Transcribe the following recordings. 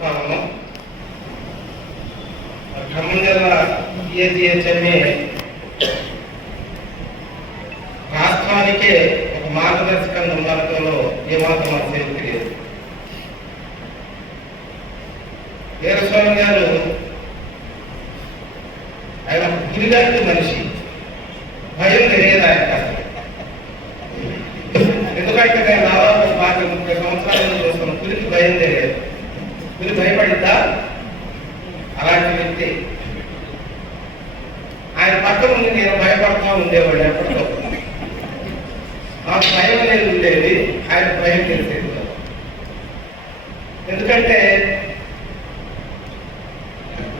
ఉన్నాము ఖమ్మం జిల్లా జిహెచ్ఎంఏ రాష్ట్రానికే ఒక మార్గదర్శకంగా ఉండడంలో ఏమాత్రం సేవకు లేదు. వీరస్వామి గారు ఆయన ఒక మనిషి. భయం తెలియదు ఆయన ఎందుకంటే నేను దాదాపు పాతి ముప్పై సంవత్సరాలు చూస్తున్న పులికి భయం తెలియదు పులి భయపడిద్దా అలాంటి వ్యక్తి ఆయన పక్కన ఉండి నేను భయపడతా ఉండేవాడు ఎప్పటికో ఆ భయం అనేది ఉండేది ఆయన భయం తెలిసేది ఎందుకంటే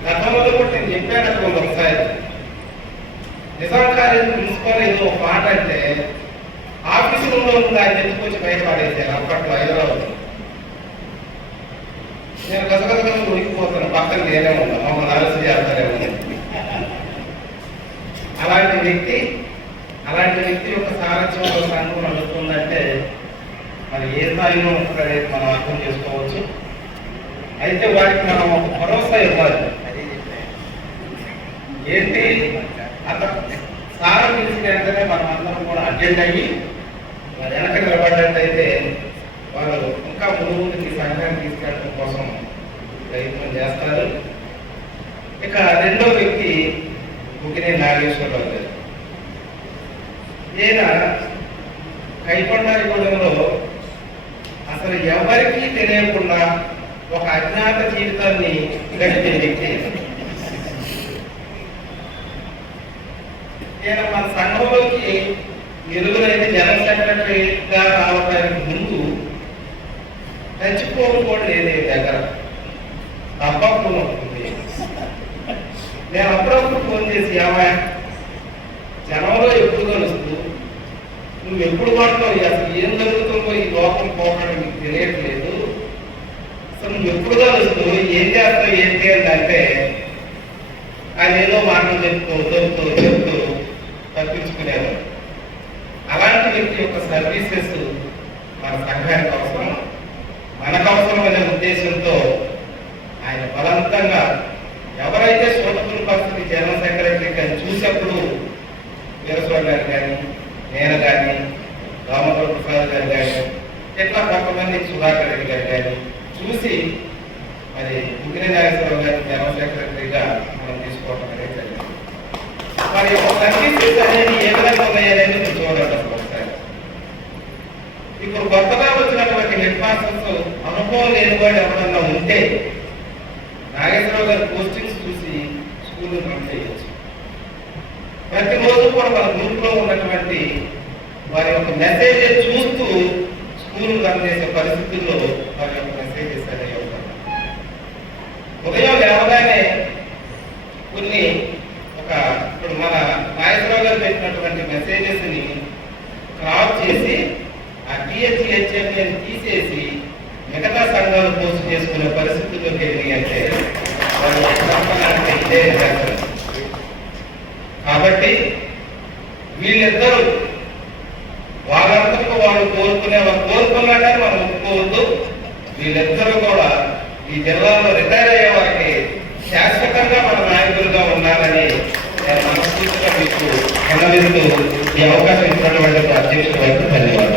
గతంలో కూడా నేను చెప్పాను అక్కడ ఒకసారి. నిజాం కాలేజ్ ప్రిన్సిపల్ ఏదో ఒక మాట అంటే ఆఫీసు రూమ్లో ఉంది ఆయన ఎత్తుకొచ్చి భయపడేసారు అప్పట్లో హైదరాబాద్ నేను గజగజగజ ఉడికిపోతాను పక్కన నేనే ఉన్నా మమ్మల్ని అలసి చేస్తారేమో. అలాంటి వ్యక్తి అలాంటి వ్యక్తి యొక్క సారథ్యంలో సంఘం నడుస్తుందంటే మరి ఏ స్థాయిలో ఉంటుందనేది మనం అర్థం చేసుకోవచ్చు. అయితే వారికి మనం ఒక భరోసా ఇవ్వాలి. ఏంటి? అతను సారం పిలిచిన వెంటనే మనం అందరం కూడా అర్జెంట్ అయ్యి మరి వెనక నిలబడ్డట్టయితే వాళ్ళు ఇంకా ముందు ఈ సంఘాన్ని తీసుకెళ్ళడం కోసం ప్రయత్నం చేస్తారు. ఇక రెండో వ్యక్తి ముగ్గురే నాగేశ్వరరావు గారు. ఈయన యుగంలో అసలు ఎవరికీ తెలియకుండా ఒక అజ్ఞాత జీవితాన్ని గడిపే వ్యక్తి ఈయన మన సంఘంలోకి ఎలుగునైతే జనరల్ సెక్రటరీగా రావడానికి ముందు చచ్చిపోవడం కూడా దగ్గర. తప్పకుండా ఉంటుంది. నేను అప్పుడప్పుడు ఫోన్ చేసి ఏమా జనంలో ఎప్పుడు కలుస్తుంది నువ్వు ఎప్పుడు పడతావు అసలు ఏం జరుగుతుందో ఈ లోకం పోవడం నీకు తెలియట్లేదు. అసలు నువ్వు ఎప్పుడు కలుస్తూ ఏం చేస్తావు? ఏంటి అంటే ఆయన ఏదో మాటలు చెప్తూ చెప్తూ చెప్తూ తప్పించుకునేవారు అలాంటి వ్యక్తి యొక్క సర్వీసెస్ మన సంఘానికి అవసరం మనకు అవసరమనే అనే ఉద్దేశంతో ఆయన బలవంతంగా ఎవరైతే సోటపూర్ పరిస్థితి జనరల్ సెక్రటరీ కానీ చూసేప్పుడు వీరస్వామి గారు కానీ నేను కానీ రామకృష్ణ ప్రసాద్ గారు కానీ ఇట్లా కొంతమంది సుధాకర్ రెడ్డి గారు కానీ చూసి మరి ముగిరి నాగేశ్వరరావు గారిని జనరల్ సెక్రటరీగా మనం తీసుకోవడం అనేది జరిగింది. మరి ఒక సర్వీసెస్ అనేది ఏ విధంగా ఉన్నాయనేది మీరు చూడండి ఒకసారి. ఇప్పుడు కొత్తగా వచ్చినటువంటి హెడ్ మాస్టర్స్ అనుభవం లేని వాడు ఎవరన్నా ఉంటే నాగేశ్వరరావు గారి పోస్టింగ్స్ చూసి స్కూల్ రన్ చేయాలి. ప్రతిరోజు కూడా వాళ్ళ గ్రూప్లో ఉన్నటువంటి వారి యొక్క మెసేజ్ చూస్తూ స్కూల్ రన్ చేసే పరిస్థితుల్లో వారి యొక్క మెసేజెస్ అనేవి ఉదయం లేవగానే కొన్ని ఒక ఇప్పుడు మన నాయకురావు గారు పెట్టినటువంటి మెసేజెస్ని క్రాప్ చేసి ఆ టిహెచ్హెచ్ఎంని తీసేసి మిగతా సంఘాలు పోస్ట్ చేసుకునే పరిస్థితుల్లోకి వెళ్ళి అంటే వాళ్ళు సంపన్నానికి ఇదే కాబట్టి వీళ్ళిద్దరూ వాళ్ళందరికీ వాళ్ళు కోరుకునే వాళ్ళు కోరుకున్నా కానీ మనం ఒప్పుకోవద్దు. వీళ్ళిద్దరూ కూడా ఈ జిల్లాలో రిటైర్ అయ్యే వారికి శాశ్వతంగా మన నాయకులుగా ఉన్నారని నేను మనస్ఫూర్తిగా మీకు విన్నవిస్తూ ఈ అవకాశం ఇచ్చినటువంటి అధ్యక్షుడు వైపు ధన్యవాదాలు.